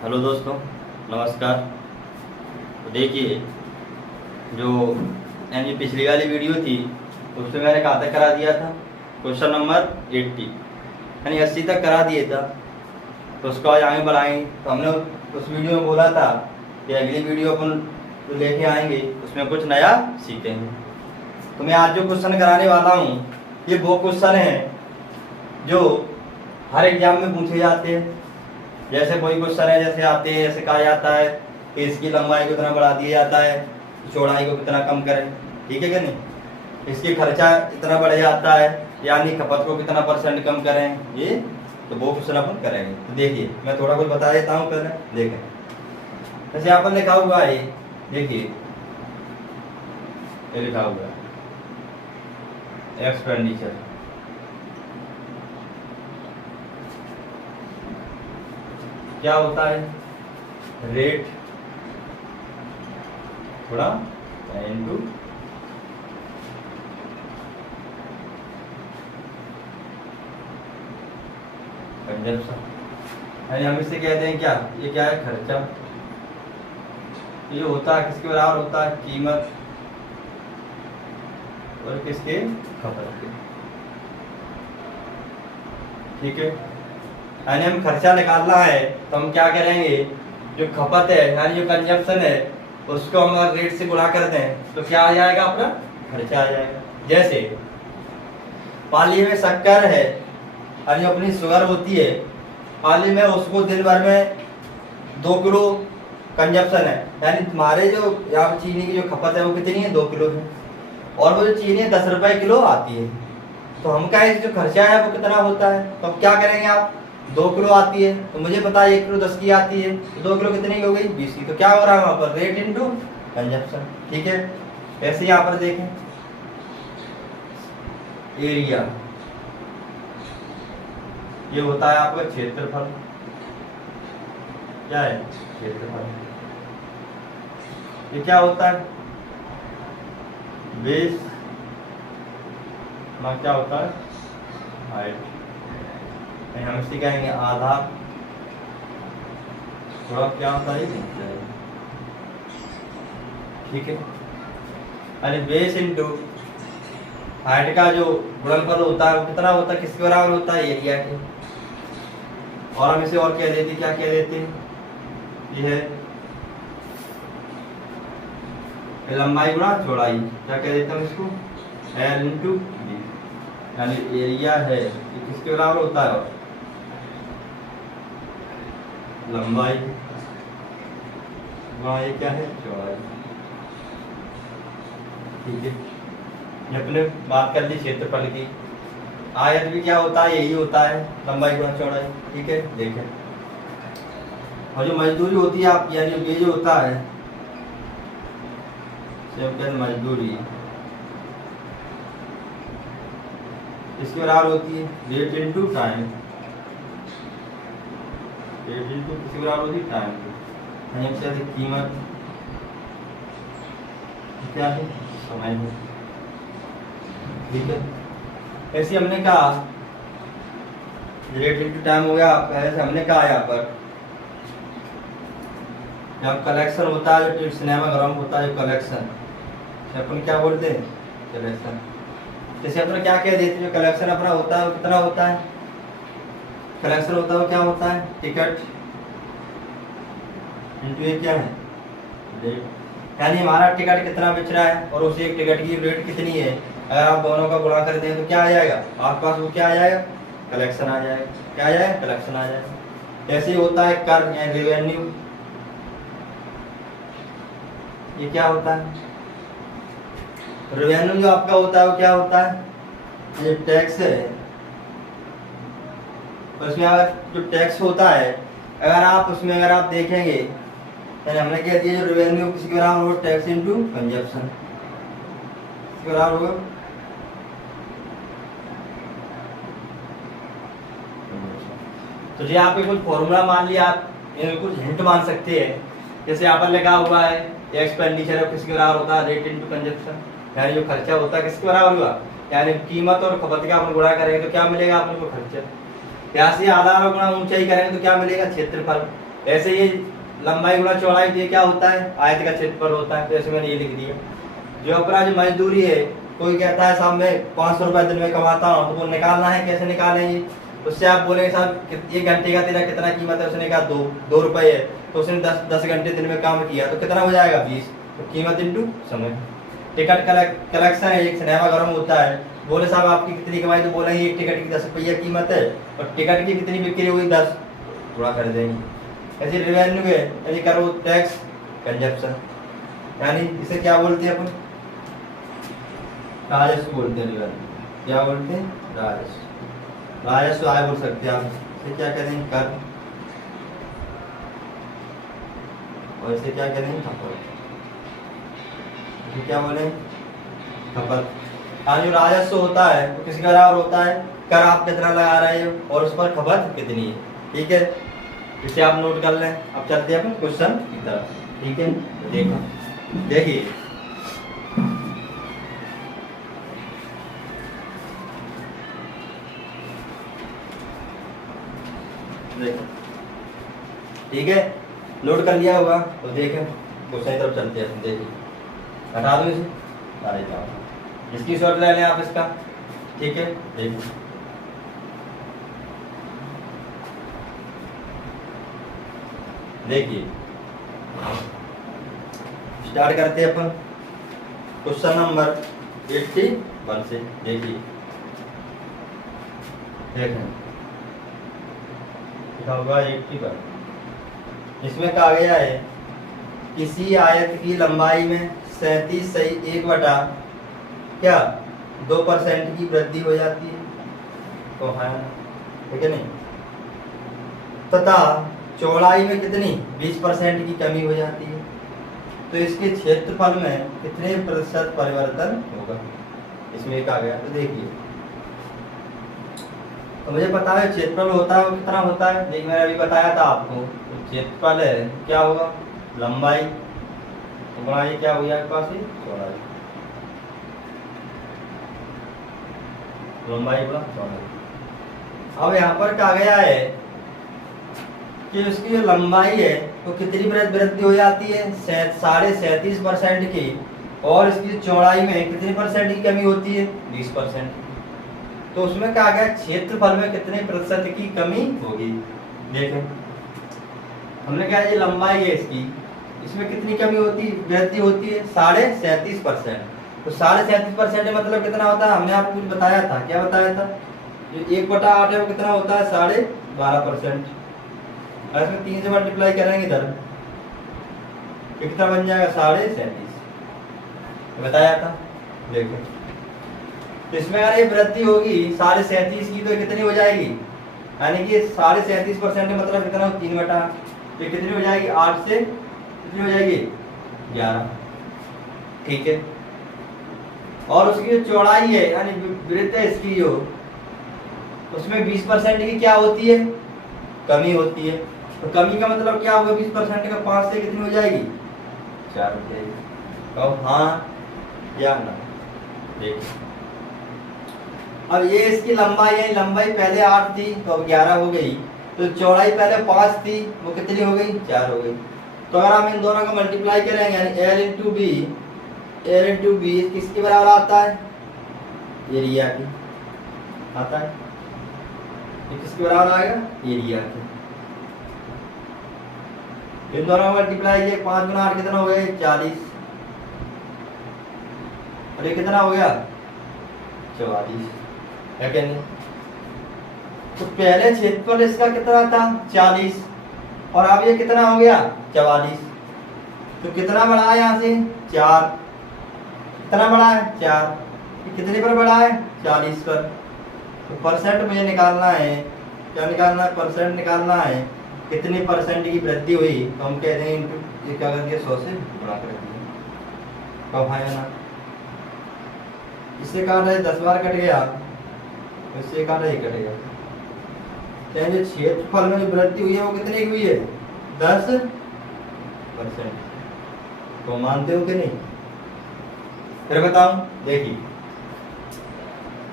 Hello दोस्तों, नमस्कार। तो देखिए, जो यानी पिछली वाली वीडियो थी उसमें मैंने कहाँ तक करा दिया था, क्वेश्चन नंबर 80 यानी 80 तक करा दिए था। तो उसको आज आगे बढ़ाएंगे। तो हमने उस वीडियो में बोला था कि अगली वीडियो अपन जो लेके आएंगे उसमें कुछ नया सीखेंगे। तो मैं आज जो क्वेश्चन कराने वाला हूँ ये वो क्वेश्चन है जो हर एग्जाम में पूछे जाते हैं। जैसे कोई क्वेश्चन है, जैसे आते हैं, जैसे कहा जाता है कि इसकी लंबाई को इतना बढ़ा दिया जाता है, चौड़ाई को कितना कम करें, ठीक है क्या नहीं, इसकी खर्चा इतना बढ़ जाता है, यानी खपत को कितना % कम करें। ये तो वो क्वेश्चन अपन करेंगे। तो देखिए, मैं थोड़ा कुछ बता देता हूँ पहले। देखें, जैसे यहाँ पर लिखा हुआ है, देखिए ये लिखा हुआ है एक्सपेंडिचर। क्या होता है? रेट थोड़ा इनटू कंजप्शन, यानी हम इसे कहते हैं क्या, ये क्या है? खर्चा। ये होता है किसके बराबर होता है? कीमत और किसके? खपत के। ठीक है, यानी हम खर्चा निकालना है तो हम क्या करेंगे, जो खपत है यानी जो कंजप्शन है उसको हम अगर रेट से गुणा कर दें तो क्या आ जाएगा? अपना खर्चा आ जाएगा। जैसे पाली में शक्कर है यानी अपनी शुगर होती है पाली में, उसको दिन भर में 2 किलो कंजप्शन है, यानी तुम्हारे जो यहाँ चीनी की जो खपत है वो कितनी है? 2 किलो है। और वो जो चीनी है 10 रुपए किलो आती है। तो हम क्या है, जो खर्चा है वो कितना होता है? तो अब क्या करेंगे, आप 2 किलो आती है तो मुझे पता है 1 किलो 10 की आती है, तो 2 किलो कितनी की हो गई? 20 की। तो क्या हो रहा है वहां पर? Rate into consumption. ठीक है, ऐसे यहाँ पर देखें, एरिया ये होता है आपका क्षेत्रफल। क्या है? क्षेत्रफल। ये क्या होता है? बेस ना क्या होता है? हाइट। हम इसे कहेंगे आधार। थोड़ा क्या होता है? ठीक है, यानी बेस इंटू हाइट का जो गुणनफल होता है वो कितना होता है? किसके बराबर होता है? एरिया के। और हम इसे और कह देते, क्या कह देते हैं? ये है लंबाई गुणा चौड़ाई। क्या कह देते हैं इसको? L इंटू बी, यानी एरिया है ये किसके बराबर होता है? लंबाई गुणा ये क्या है? चौड़ाई। ठीक है, ये अपने बात कर ली क्षेत्रफल की। आयत भी क्या होता है? यही होता है, लंबाई गुणा चौड़ाई। ठीक है, देखें, और जो मजदूरी होती है आप, यानी ये जो होता है मजदूरी, इसके बराबर होती है rate into time. Rate into किसके बराबर होती है? टाइम। यानी कीमत क्या है? समय है। ठीक है, ऐसे हमने कहा रेट इनटू टाइम हो गया। ऐसे हमने कहा यहाँ पर जब कलेक्शन होता है, जो सिनेमा ग्राम होता है, जो कलेक्शन अपन क्या बोलते हैं? कलेक्शन। जैसे अपना क्या कह देते हैं, जो कलेक्शन अपना होता है वो कितना होता है? कलेक्शन होता है वो क्या होता है? टिकट इंटू ये क्या है? रेट। यानी हमारा टिकट कितना बेच रहा है और उस एक टिकट की रेट कितनी है, अगर आप दोनों का गुणा कर दें तो क्या आ जाएगा आपके पास? वो क्या आ जाएगा? कलेक्शन आ जाएगा। क्या आ जाएगा? कलेक्शन आ जाएगा। ऐसे ही होता है कर या रेवेन्यू। ये क्या होता है? रेवेन्यू जो आपका होता है वो क्या होता है? ये टैक्स है। उसमें अगर जो टैक्स होता है, अगर आप उसमें अगर आप देखेंगे, यानी हमने कह दिया जो रेवेन्यू किसके बराबर होगा? Tax into consumption. किसके बराबर होगा? तो ये आपके कुछ फॉर्मूला मान लिया, आप इनमें कुछ हिंट मान सकते हैं। जैसे यहाँ पर लिखा हुआ है एक्सपेंडिचर किसके बराबर होता है? रेट इनटू कंजप्शन, यानी जो खर्चा होता है किसके बराबर हुआ? यानी कीमत और खपत का अपन गुणा करेंगे तो क्या मिलेगा? अपन को खर्चा। यहाँ से आधार और गुणा ऊंचाई करेंगे तो क्या मिलेगा? क्षेत्रफल। ऐसे ये लंबाई गुणा चौड़ाई, ये क्या होता है, आयत का क्षेत्रफल होता है। तो ऐसे मैंने ये लिख दिया। जो अपना जो मजदूरी है, कोई कहता है साहब मैं 500 रुपये दिन में कमाता हूँ, तो वो निकालना है, कैसे निकालेंगे। उससे आप बोलेंगे साहब 1 घंटे का तेरा कितना कीमत है, उसने कहा 2 रुपये है, तो उसने 10 घंटे दिन में काम किया, तो कितना हो जाएगा 20। तो कीमत इंटू समय। टिकट कलेक्शन है, एक सिनेमा घर में होता है, बोले साहब आपकी कितनी कमाई, तो बोलेंगे एक टिकट की 10 रुपया कीमत है, और टिकट की कितनी बिक्री हुई 10, थोड़ा कर देंगे। ऐसे रेवेन्यू है, यानी करो टैक्स कंजप्शन, यानी इसे क्या बोलते हैं अपन, राजस्व बोलते हैं। रेवेन्यू क्या बोलते हैं, राजस्व। राजस्व आय बोल सकते हैं आप, इसे क्या करेंगे कर, और इसे क्या करेंगे खपत। क्या बोले खपत। हाँ, जो राजस्व होता है वो किसके बराबर होता है, कर आप कितना लगा रहे हो और उस पर खपत कितनी है। ठीक है, इसे आप नोट कर लें। अब चलते हैं अपन क्वेश्चन की तरफ। ठीक है, देखो देखिए, देखो ठीक है, नोट कर लिया होगा। तो देखें क्वेश्चन की तरफ चलते हैं। देखिए, हटा दो इसे, अरे जाओ, इसकी शॉट ले लें आप इसका। ठीक है, देखिए देखिए स्टार्ट करते हैं अपन क्वेश्चन नंबर 81 से। देखिए देखें लिखा होगा 81। इसमें कहा गया है किसी आयत की लंबाई में 37 सही 1 बटा क्या 2% की वृद्धि हो जाती है। तो है ठीक है नहीं, तथा चौड़ाई में कितनी 20% की कमी हो जाती है। तो इसके क्षेत्रफल में कितने प्रतिशत परिवर्तन होगा, इसमें कहा गया। तो देखिए, तो मुझे पता है क्षेत्रफल होता है वो कितना होता है, देखिए मैंने अभी बताया था आपको। तो क्षेत्रफल है क्या होगा, लंबाई, तो बड़ा ये क्या हो गया आपके पास, चौड़ाई, लंबाई बड़ा चौड़ाई। अब यहाँ पर कहा गया है कि उसकी जो लंबाई है तो कितनी वृद्धि हो जाती है, 37.5% की, और इसकी चौड़ाई में कितनी परसेंट की कमी होती है, 20%। तो उसमें कहा गया क्षेत्रफल में कितने प्रतिशत की कमी होगी। देखें हमने कहा ये लंबाई है इसकी, इसमें कितनी कमी होती वृद्धि होती है, 37.5%। तो 37.5% मतलब कितना होता है, हमने आपको कुछ बताया था। क्या बताया था, जो 1/8 है वो कितना होता है, 12.5%। और इसमें 3 से मल्टीप्लाई करेंगे इधर, कितना बन जाएगा, 37.5 बताया था। देखो तो इसमें अगर ये वृद्धि होगी 37.5 की, तो कितनी हो जाएगी, यानी कि 37.5% मतलब कितना, 3 बटा, ये कितनी हो जाएगी, 8 से कितनी हो जाएगी, 11। ठीक है, और उसकी जो चौड़ाई है यानी वृत्त है इसकी जो, उसमें 20% की क्या होती है, कमी होती है। तो कमी का मतलब क्या होगा, 20% का 5 से कितनी हो जाएगी, 4 हो जाएगी। तो हाँ या ना। देखिए अब ये इसकी लंबाई है, लंबाई पहले 8 थी तो अब 11 हो गई। तो चौड़ाई पहले 5 थी, वो कितनी हो गई, 4 हो गई। तो अगर हम इन दोनों का मल्टीप्लाई करेंगे यानी L इंटू बी किसके बराबर आता है, एरिया की आता है। ये किसके बराबर आएगा, एरिया की। इन दोनों का मल्टीप्लाई किया, 5 गुना 8 कितना हो गया, 40। और ये कितना हो गया, 44 है क्या नहीं। तो पहले क्षेत्रफल इसका कितना था, 40, और अब ये कितना हो गया, 44। तो कितना बढ़ा है यहाँ से, 4। कितना बढ़ा है, 4। कितने पर बढ़ा है, 40 पर। तो परसेंट मुझे निकालना है, क्या निकालना है, परसेंट निकालना है, कितने परसेंट की वृद्धि हुई। तो हम कह दें ये क्या कर दिया, 100 से बढ़ा कर दिया। कब है ना, इससे काटा है 10 बार कट गया, इससे काटा ही कटेगा। क्या जो क्षेत्रफल में जो वृद्धि हुई है वो कितनी की हुई है, 10%। तो मानते हो कि नहीं, फिर बताऊं। देखिए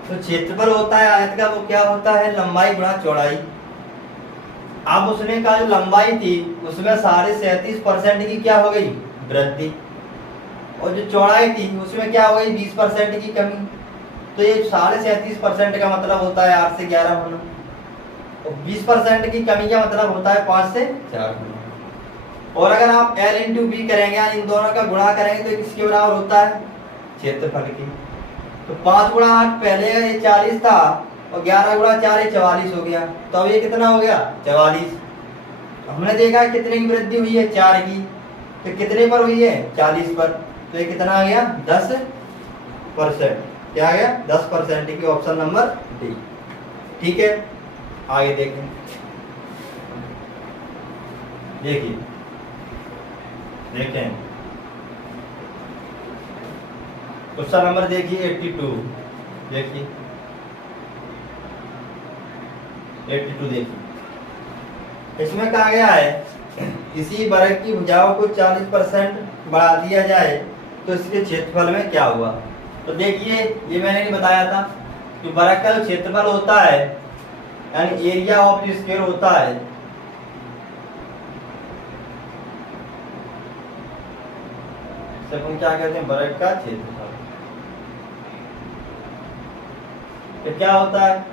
तो क्षेत्रफल होता है आयत का, वो क्या होता है, लंबाई गुणा चौड़ाई। अब उसने का जो लंबाई थी उसमें 37.5% की क्या हो गई वृद्धि, और जो चौड़ाई थी उसमें क्या हो गई 20% की कमी। तो ये 37.5% का मतलब होता है 8 से 11 होना, और 20% की कमी का मतलब होता है 5 से 4 होना। और अगर आप L इंटू बी करेंगे यानी इन दोनों का गुणा करेंगे तो किसके बराबर होता है क्षेत्रफल की। तो 5 गुणा 8 पहले ये 40 था और 11 गुणा 4 ये 44 हो गया, तो अब ये कितना हो गया 44। हमने देखा कितने की वृद्धि हुई है 4 की, तो कितने पर हुई है 40 पर, तो ये कितना आ गया 10%। क्या आ गया 10% की, ऑप्शन नंबर डी। ठीक है, आगे देखें। देखिए देखें क्वेश्चन नंबर देखिए 82। देखिए 82 देखिए, इसमें कहा गया है किसी वर्ग की भुजाओं को 40% बढ़ा दिया जाए तो इसके क्षेत्रफल में क्या हुआ। तो देखिए ये मैंने नहीं बताया था कि वर्ग का जो क्षेत्रफल होता है यानी एरिया ऑफ द स्क्वायर होता है, सब हम क्या कहते हैं वर्ग का क्षेत्रफल। तो क्या होता है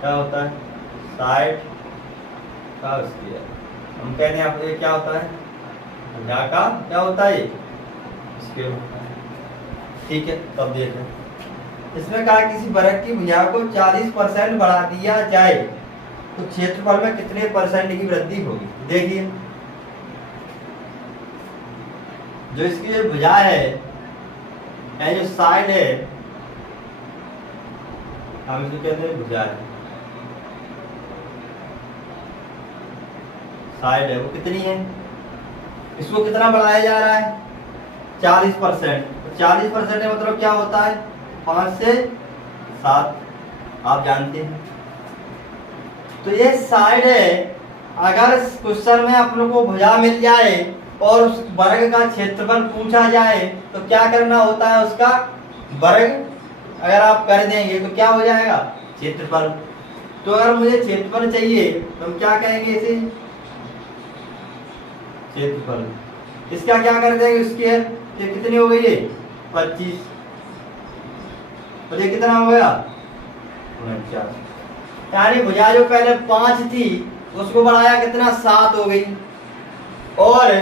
क्या होता है 60 का स्क्वायर। हम कहते हैं आपको ये क्या होता है भुजा का क्या होता है ये स्क्वायर होता है। ठीक है, तब देखें इसमें कहा किसी वर्ग की भुजा को 40% बढ़ा दिया जाए तो क्षेत्रफल में कितने परसेंट की वृद्धि होगी। देखिए जो इसकी जो भुजा है यानी जो साइड है हम इसको कहते हैं भुजा है, साइड है वो कितनी है, इसको कितना बढ़ाया जा रहा है 40%। 40% मतलब क्या होता है 5 से 7, आप जानते हैं। तो ये साइड है, अगर क्वेश्चन में आप लोग को भुजा मिल जाए और उस वर्ग का क्षेत्रफल पूछा जाए तो क्या करना होता है उसका वर्ग अगर आप कर देंगे तो क्या हो जाएगा क्षेत्रफल। तो अगर मुझे क्षेत्रफल चाहिए तो हम क्या कहेंगे इसे क्षेत्रफल, इसका क्या कर देंगे स्क्वायर। ये कितनी हो गई है 25, और ये कितना हो गया 49। यानी भुजा जो पहले 5 थी उसको बढ़ाया कितना 7 हो गई, और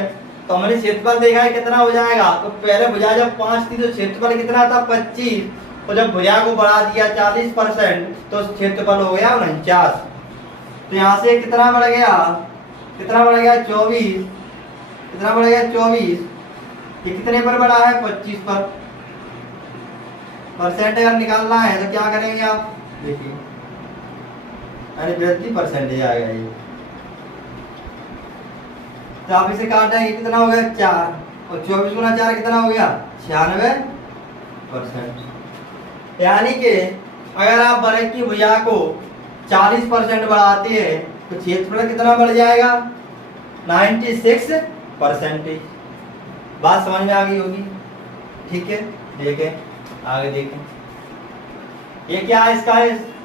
तो हमने क्षेत्रफल देखा है कितना हो जाएगा। तो पहले भुजा जब 5 थी तो क्षेत्रफल कितना था 25, तो जब भुजा को बढ़ा दिया 40% तो क्षेत्रफल हो गया 49। तो यहाँ से कितना बढ़ गया 24, कितना बढ़ गया 24, ये कितने पर बढ़ा है 25 पर। परसेंट अगर निकालना है तो क्या करेंगे आप देखिए यानी वृद्धि परसेंटेज आ गया ये, तो आप इसे काटेंगे कितना हो गया 4, और 24 गुना 4 कितना हो गया 96%। यानी कि अगर आप वर्ग की भुजा को 40% बढ़ाते हैं तो क्षेत्रफल कितना बढ़ जाएगा 96%। बात समझ में आ गई होगी। ठीक है, देखें आगे देखें ये क्या है, इसका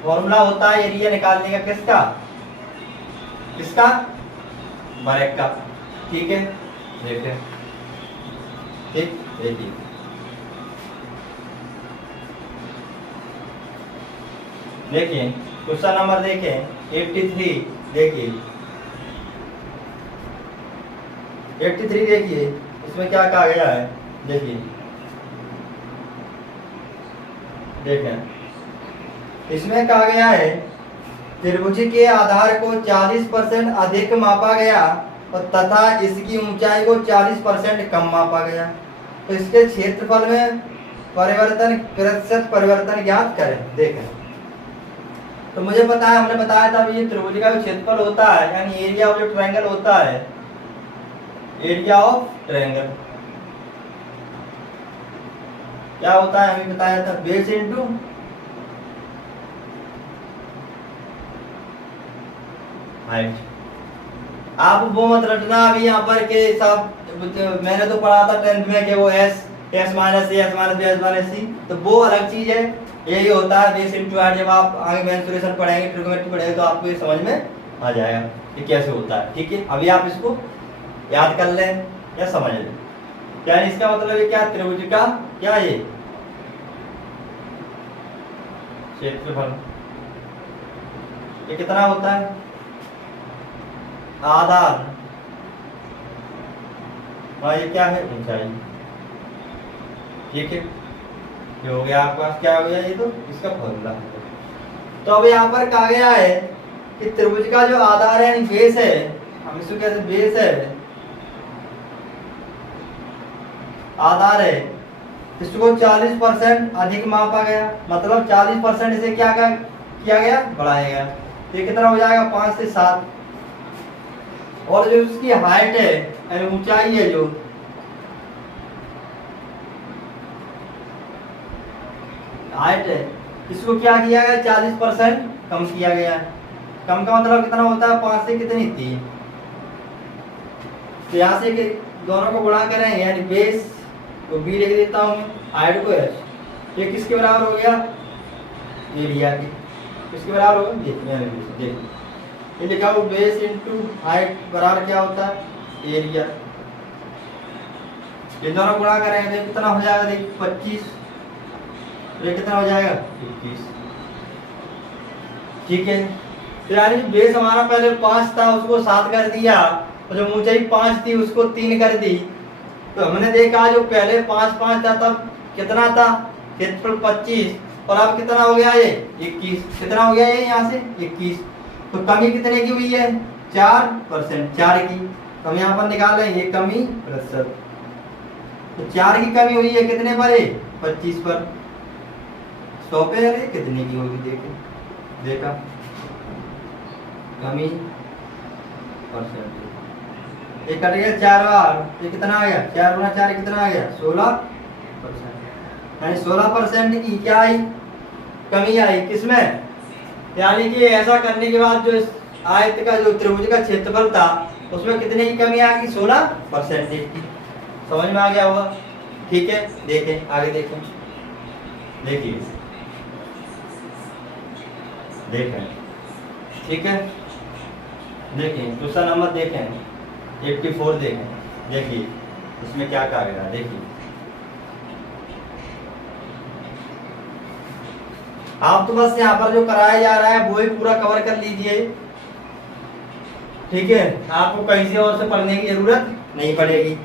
फॉर्मूला होता है एरिया निकालने का किसका किसका वर्ग का। ठीक है, देखें ठीक देखिए देखिए क्वेश्चन नंबर देखें 83। देखिए 83 देखिए इसमें क्या कहा गया है। देखिए देखें इसमें कहा गया है त्रिभुज के आधार को 40% अधिक मापा गया और तथा इसकी ऊंचाई को 40% कम मापा गया, तो इसके क्षेत्रफल में प्रतिशत परिवर्तन ज्ञात करें। देखें तो मुझे पता है, हमने बताया था ये त्रिभुज का जो क्षेत्रफल होता है यानी एरिया ऑफ जो ट्रायंगल होता है, एरिया ऑफ ट्रायंगल क्या होता है हमें बताया था बेस इनटू हाइट। आप वो मत रटना अभी यहाँ पर के सब, मैंने तो पढ़ा था 10th में कि वो S minus B S minus C, तो वो अलग चीज है यही होता है बेस इंटू हाइट। जब आप आगे मेंसुरेशन पढ़ेंगे, ट्रिग्नोमेट्री पढ़ेंगे, तो आपको ये समझ में आ जाएगा कि कैसे होता है। ठीक है, अभी आप इसको याद कर लें या समझ लें। क्या इसका मतलब है, क्या त्रिभुज का क्या ये क्षेत्रफल ये कितना होता है, आधार, और ये क्या है ऊंचाई। ठीक है, ये हो गया आपका, क्या हो गया ये, तो इसका फॉर्मूला। तो अब यहाँ पर कहा गया है कि त्रिभुज का जो आधार है यानी बेस है, हम इसको कहते हैं बेस है, आधार है, इसको 40% अधिक मापा गया। मतलब 40% इसे क्या किया गया, बढ़ाया गया। तो ये कितना हो जाएगा, 5 से 7। और जो उसकी हाइट है यानी ऊंचाई है, जो हाइट है, इसको क्या किया गया, 40% कम किया गया। कम का मतलब कितना होता है, 5 से कितनी 3। तो यहाँ से दोनों को गुणा करेंगे यानी बेस को बी लिख देता हूँ, हाइट को एच। ये किसके बराबर हो गया, एरिया के। किसके बराबर होगा, देखिए ये लिखा हो बेस इंटू हाइट बराबर क्या होता है, एरिया। ये दोनों गुणा करेंगे तो कितना हो जाएगा, देखिए 25। ये कितना हो जाएगा, 21। ठीक है, तो यानी बेस हमारा पहले 5 था, उसको 7 कर दिया, और जो ऊंचाई 5 थी उसको 3 कर दी। तो हमने देखा जो पहले 5 था तब कितना था, क्षेत्रफल 25, और अब कितना हो गया ये 21। कितना हो गया ये यहाँ से 21। तो कमी कितने की हुई है, 4%, 4 की। तो हम यहाँ पर निकाल लेंगे कमी प्रतिशत। तो 4 की कमी हुई है कितने पर, 25 पर। 100 पे है कितने की होगी, देखा कमी परसेंट। ये कट गया 4 बार, ये कितना आ गया, 4 गुना 4 कितना आ गया, 16%। यानी 16% की क्या आई, कमी आई। किसमें, यानी कि ऐसा करने के बाद जो इस आयत का जो त्रिभुज का क्षेत्रफल था उसमें कितने की कमी आ गई, 16% की। समझ में आ गया होगा। ठीक है, देखें आगे, देखें ठीक है, देखें क्वेश्चन नंबर देखें 84 देखें। देखिए इसमें क्या कहा गया, देखिए आप तो बस यहाँ पर जो कराया जा रहा है वो ही पूरा कवर कर लीजिए। ठीक है, आपको कहीं से और से पढ़ने की जरूरत नहीं पड़ेगी।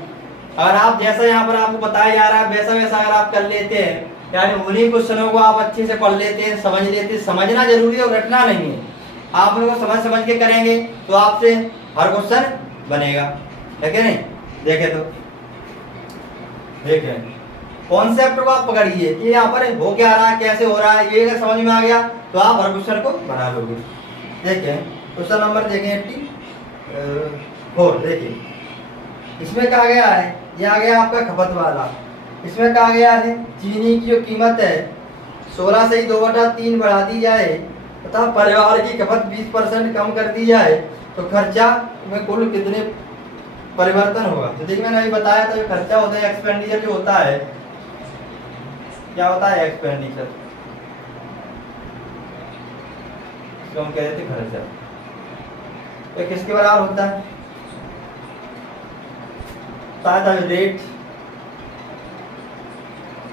अगर आप जैसा यहाँ पर आपको बताया जा रहा है वैसा वैसा अगर आप कर लेते हैं, यानी उन्हीं क्वेश्चनों को आप अच्छे से पढ़ लेते हैं, समझ लेते हैं। समझना जरूरी है और रटना नहीं है। आप उनको समझ के करेंगे तो आपसे हर क्वेश्चन बनेगा, है कि नहीं। देखें कॉन्सेप्ट को आप पकड़िए कि यहाँ पर हो क्या रहा है, कैसे हो रहा है। ये अगर समझ में आ गया तो आप हर क्वेश्चन को बना लोगे। देखें क्वेश्चन नंबर देखें 84। देखिए इसमें कहा गया है, ये आ गया आपका खपत वाला। इसमें कहा गया है चीनी की जो कीमत है 16 से ही 2/3 बढ़ा दी जाए तथा परिवार की खपत 20% कम कर दी जाए तो खर्चा में कुल कितने परिवर्तन होगा। तो देखिए मैंने अभी बताया था, जो खर्चा होता है, एक्सपेंडिचर जो होता है, क्या होता है एक्सपेंडिचर, इसको हम कहते थे खर्चा। तो किसके बराबर होता है, रेट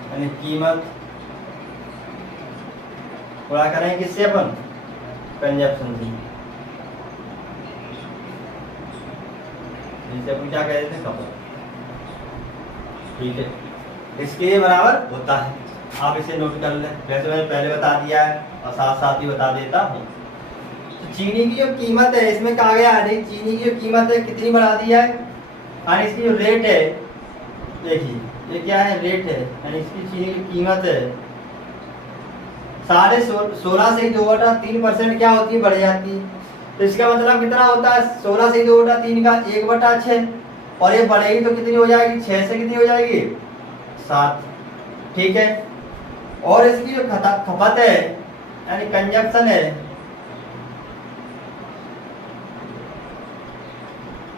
यानी कीमत गुणा करेंगे किससे, अपन कंजप्शन से, जिसे अपन क्या कहते हैं, खपत। ठीक है, इसके बराबर होता है। आप इसे नोट कर लें, वैसे मैंने पहले बता दिया है और साथ साथ ही बता देता हूँ। तो चीनी की जो कीमत है, इसमें कहा गया है चीनी की जो कीमत है कितनी बढ़ा दी है, यानी इसकी जो रेट है, देखिए ये क्या है, रेट है, यानी इसकी चीनी की कीमत है 16.5 से 2/3% क्या होती है, बढ़ जाती है। तो इसका मतलब कितना होता है, 16 से 2/3 का 1/6, और ये बढ़ेगी तो कितनी हो जाएगी, 6 से कितनी हो जाएगी, 7। ठीक है, और इसकी जो खपत है यानी कंजप्शन है,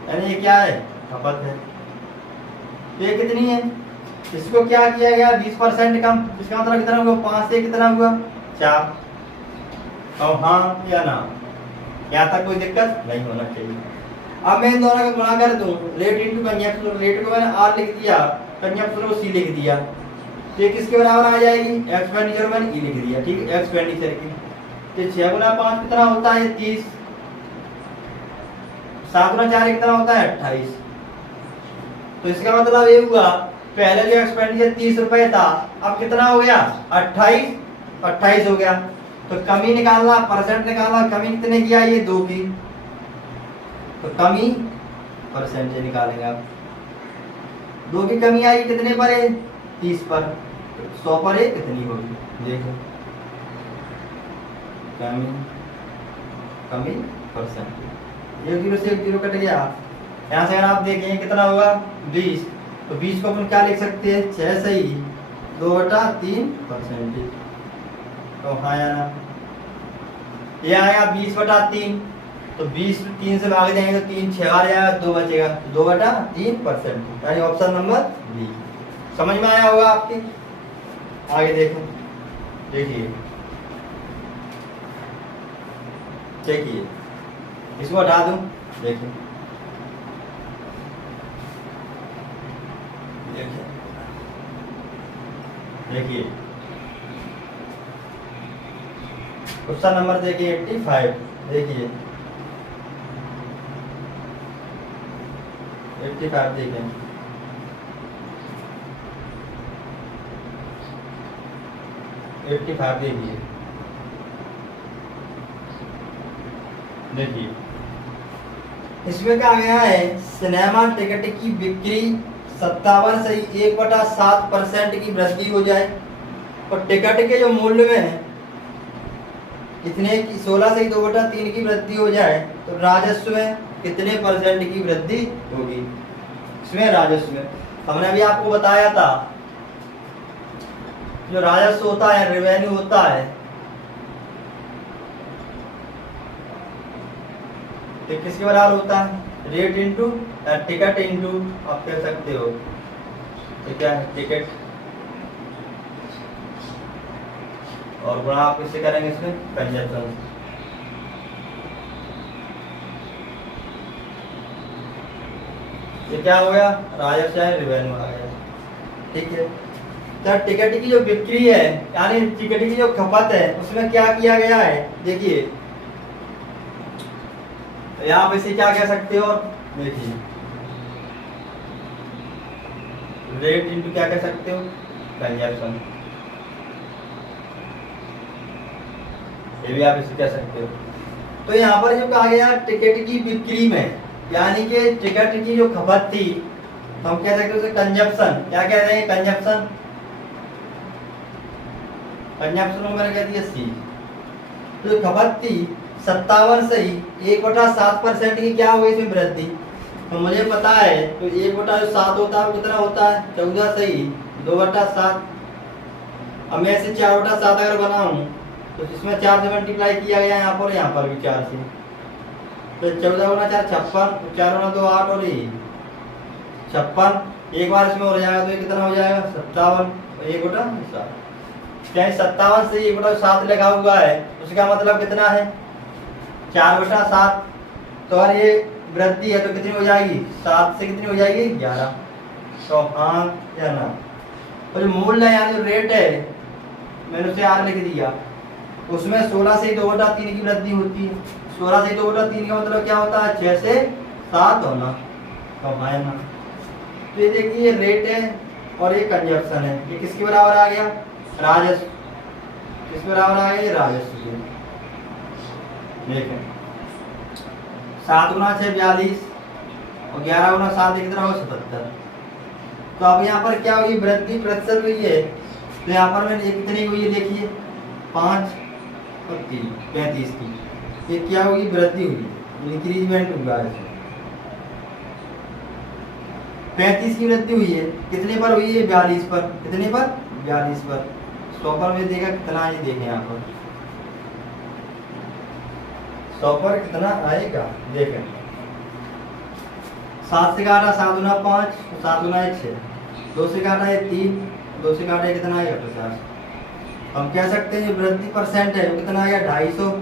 यानी ये क्या है, खपत है, तो ये कितनी है इसको क्या किया गया 20% कम, इसका मतलब कितना हुआ 5 से कितना हुआ 4। तो हाँ या ना, यहाँ तक कोई दिक्कत नहीं होना चाहिए। अब मैं इन दोनों का गुणा कर दूं, रेट इंटू कंजप्शन, रेट को मैंने आर लिख दिया, कंजप्शन को सी लिख दिया, तो ये किसके बराबर आ जाएगी एक्सपेंडिचर मैंने ई लिख दिया, ठीक है एक्सपेंडिचर की। तो 6 गुना 5 कितना होता है 30, 7 गुना 4 कितना होता है 28। तो इसका मतलब ये हुआ पहले जो एक्सपेंडिचर 30 रुपए था अब कितना हो गया 28 हो गया। तो कमी निकालना, परसेंट निकालना, कमी कितने की आई है 2 की, तो कमी परसेंट से निकालेंगे आप। 2 की कमी आई कितने पर है 30 पर, 100 पर है कितनी होगी देखो, कमी परसेंट, 1 0 से 1 0 कट गया। यहाँ से अगर आप देखें कितना होगा 20, तो 20 को अपन क्या लिख सकते हैं 6 सही 2/3%। तो हाँ या ना, ये आएगा 20/3, तो 20 3 से भाग जाएंगे तो 3 6 आ जाएगा, 2 बचेगा, 2/3%, यानी ऑप्शन नंबर बी। समझ में आया होगा आपके। आगे देखो, देखिए देखिए इसको हटा दूं, देखिए देखिए क्वेश्चन नंबर देखिए 85, देखिए 85 देखें, देखिए देखिए इसमें क्या गया है सिनेमा टिकट की बिक्री 57 से 1/7% की वृद्धि हो जाए और टिकट के जो मूल्य में है कितने की 16 से 2/3 की वृद्धि हो जाए तो राजस्व में कितने परसेंट की वृद्धि होगी। इसमें राजस्व में हमने अभी आपको बताया था जो राजस्व होता है रेवेन्यू होता है तो किसके बराबर होता है रेट इंटू टिकट इंटू आप कह सकते हो तो क्या है टिकट और गुणा आप किससे करेंगे इसमें कंजप्शन। ये क्या हो गया राजस्व है रेवेन्यू आ गया, ठीक है। तो टिकट की जो बिक्री है यानी टिकट की जो खपत है उसमें क्या किया गया है देखिए, तो आप इसे क्या कह सकते हो देखिए रेट इंटू क्या कह सकते हो कंजप्शन, ये भी आप इसे कह सकते हो। तो यहाँ पर जो कहा गया टिकट की बिक्री में यानी कि टिकट की जो खपत थी तो हम कह सकते हैं कंजप्शन, क्या कह रहे हैं कंजप्शन, कंजप्शन को मैंने कह दिया सी। तो जो खपत थी 57 से ही 1/7% की क्या हुई इसमें वृद्धि, तो मुझे पता है तो 1/7 होता है कितना होता है 14 से ही 2/7। अब मैं इसे 4/7 अगर बनाऊं तो इसमें 4 से मल्टीप्लाई किया गया यहाँ पर भी 4 से, तो 14 गुना 4 56, 4 गुना 2 8 और 56, एक बार इसमें हो जाएगा तो ये कितना हो जाएगा 57, 1/7। क्या 57 से 1/7 लगा हुआ है उसका मतलब कितना है 4/7, तो अगर ये वृद्धि है तो कितनी हो जाएगी 7 से कितनी हो जाएगी 11। तो हाँ या ना। और जो मूल्य है यानी जो रेट है मैंने उसे आर लिख दिया, उसमें 16 से 2/3 की वृद्धि होती है। 16 से 2/3 का मतलब क्या होता है 6 से 7 होना, तो हाँ या ना। तो ये देखिए रेट है और ये कंजप्शन है, ये किसके बराबर आ गया राजस्व, किस बराबर आ गया ये राजस्व के। देखें 7 गुना 6 42 और 11 गुना 7 कितना हो 77। तो अब यहाँ पर क्या हुई वृद्धि प्रतिशत हुई है, तो यहाँ पर मैंने कितनी हुई है देखिए 5 और 3 35 की, ये क्या हुई वृद्धि हुई इंक्रीजमेंट हुआ है, 35 की वृद्धि हुई है। कितने पर हुई है 42 पर, कितने पर 42 पर। 100 पर में देगा कितना ये देखें यहाँ पर 100 पर कितना आएगा देखें 7 से काटा 7 गुना 5 7 गुना 1 6 2 से काटा है 3, 2 से काटा है कितना आएगा 50। हम कह सकते हैं वृद्धि परसेंट है वो कितना आएगा 250,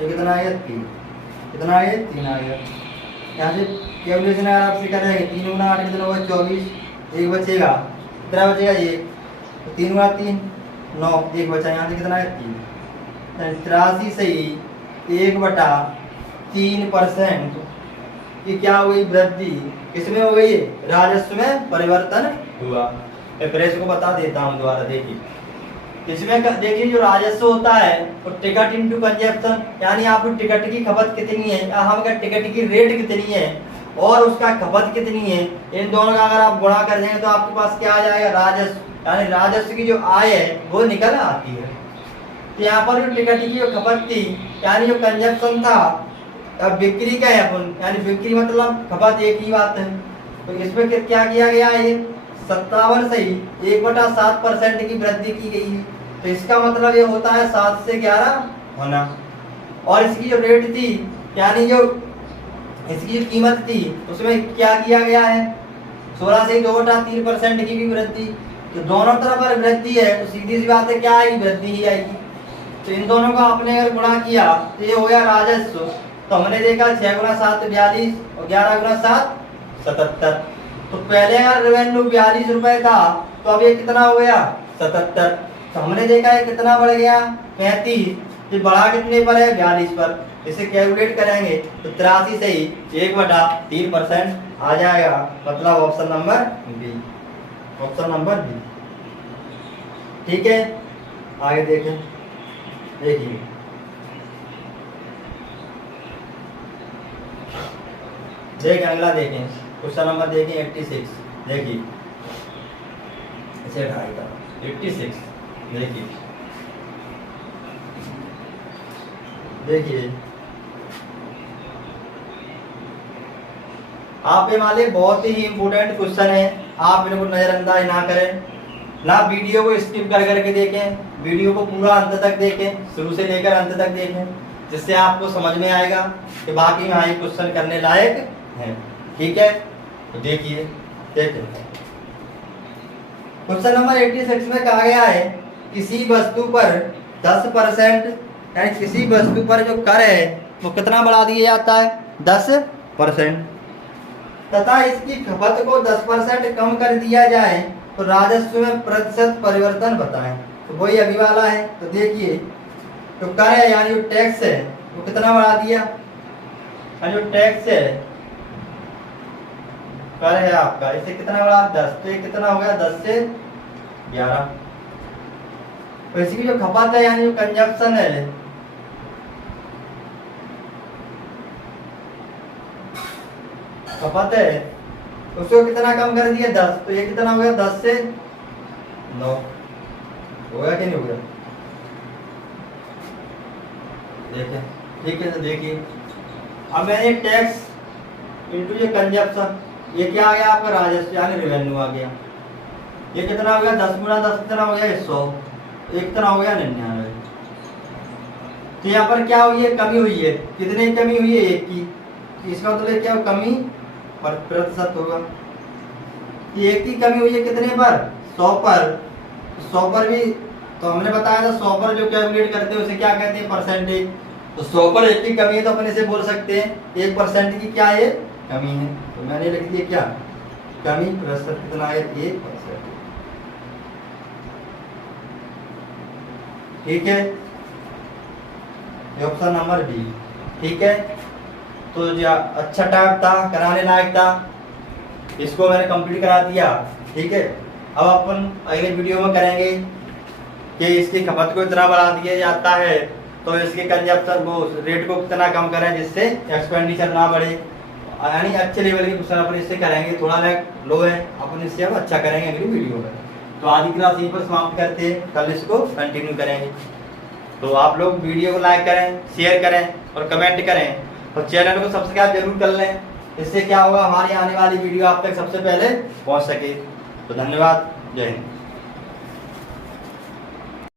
ये कितना आएगा 3, कितना आएगा 3 आएगा। यहाँ से कैलकुलेशन अगर आपसे करेंगे 3 गुना 8 कितना होगा 24, एक बचेगा, कितना बचेगा ये, तो 3 गुना 3 9, एक बचा, यहाँ से कितना है 3, 83 से ही 1/3% की क्या हुई वृद्धि, किसमें हो गई, राजस्व में परिवर्तन हुआ। मैं फिर इसको बता देता हूँ दोबारा, देखिए इसमें देखिए जो राजस्व होता है वो टिकट इंटू कंजप्शन, यानी आपकी टिकट की खपत कितनी है, हम का टिकट की रेट कितनी है और उसका खपत कितनी है, इन दोनों का अगर आप गुणा कर देंगे तो आपके पास क्या आ जाएगा, राजस्व, यानी राजस्व की जो आय है वो निकल आती है। तो यहाँ पर जो टिकट की जो खपत थी यानी जो कंजप्शन था, अब बिक्री का है अपन, यानी बिक्री मतलब खपत एक ही बात है। तो इसमें क्या किया गया है, 57 से ही 1/7% की वृद्धि की गई है। तो इसका मतलब ये होता है 7 से 11 होना। और इसकी जो रेट थी यानी जो इसकी जो कीमत थी उसमें क्या किया गया है, 16 से 2/3% की भी वृद्धि। तो दोनों तरफ अगर वृद्धि है तो सीधी सी बात है क्या आएगी, वृद्धि ही आएगी। तो इन दोनों को आपने अगर गुणा किया तो ये हो गया राजस्व। तो हमने देखा 6 गुना 7 42 और 11 गुना 7 77। तो पहले अगर रेवेन्यू 42 रुपए था तो अब ये कितना हो गया 77। तो हमने देखा है कितना बढ़ गया 35, ये बढ़ा कितने पर है 42 पर। इसे कैलकुलेट करेंगे तो 83 से ही 1/3% आ जाएगा, मतलब option number B, option number B. ठीक है, आगे देखें, देखिए अगला देखें, क्वेश्चन नंबर देखें 86। देखिए इसे हटाई था 86। देखिए आप ये मान लीजिए बहुत ही इम्पोर्टेंट क्वेश्चन है, आप इनको नजरअंदाज ना करें, ना वीडियो को स्किप कर करके देखें, वीडियो को पूरा अंत तक देखें, शुरू से लेकर अंत तक देखें, जिससे आपको समझ में आएगा कि बाकी में ये क्वेश्चन करने लायक है। ठीक है, तो देखिए क्वेश्चन नंबर 86 में कहा गया है किसी वस्तु पर 10%, यानी किसी वस्तु पर जो कर है वो कितना बढ़ा दिया जाता है 10%, तथा इसकी खपत को 10% कम कर दिया जाए तो राजस्व में प्रतिशत परिवर्तन बताएं। तो वही अभी वाला है। तो देखिए जो कर है यानी जो टैक्स है वो कितना बढ़ा दिया, यानी जो टैक्स है कर है आपका, इसे कितना बढ़ा 10, तो ये कितना हो गया 10 से 11। तो इसकी जो खपत है यानी जो कंजप्शन है खपत है उसको कितना कम कर दिया 10, तो ये कितना हो गया 10 से 9 हो गया कि नहीं हो गया। देखें, ठीक है, तो देखिए अब मैंने टैक्स इंटू ये कंजप्शन, ये क्या आ गया आपका राजस्व यानी रेवेन्यू आ गया। ये कितना हो गया 10 गुना 10 कितना हो गया 100, एक कितना हो गया 99। तो यहाँ पर क्या हुई है, कमी हुई है, कितनी कमी हुई है 1 की। इसका मतलब क्या कमी पर प्रतिशत होगा, 1 की कमी हुई है कितने पर 100 पर। 100 पर भी तो हमने बताया था 100 पर जो कैलकुलेट करते हैं उसे क्या कहते हैं परसेंटेज। तो 100 पर 1 की कमी है तो अपन इसे बोल सकते हैं 1% की क्या है कमी है। तो मैंने लिख दिया क्या कमी, प्रतिशत कितना है 1%। ठीक है, ऑप्शन नंबर बी। ठीक है, तो जो अच्छा टाइप था, कराने लायक था, इसको मैंने कंप्लीट करा दिया। ठीक है, अब अपन अगले वीडियो में करेंगे कि इसकी खपत को इतना बढ़ा दिया जाता है तो इसके कंजप्शन को रेट को कितना कम करें जिससे एक्सपेंडिचर ना बढ़े, यानी अच्छे लेवल के क्वेश्चन अपन इससे करेंगे। थोड़ा लो है, अपन इससे अब अच्छा करेंगे अगली वीडियो में। तो आज की क्लास यहीं पर समाप्त करते हैं, कल इसको कंटिन्यू करेंगे। तो आप लोग वीडियो को लाइक करें, शेयर करें और कमेंट करें और चैनल को सब्सक्राइब जरूर कर लें। इससे क्या होगा, हमारी आने वाली वीडियो आप तक सबसे पहले पहुंच सके। तो धन्यवाद, जय हिंद।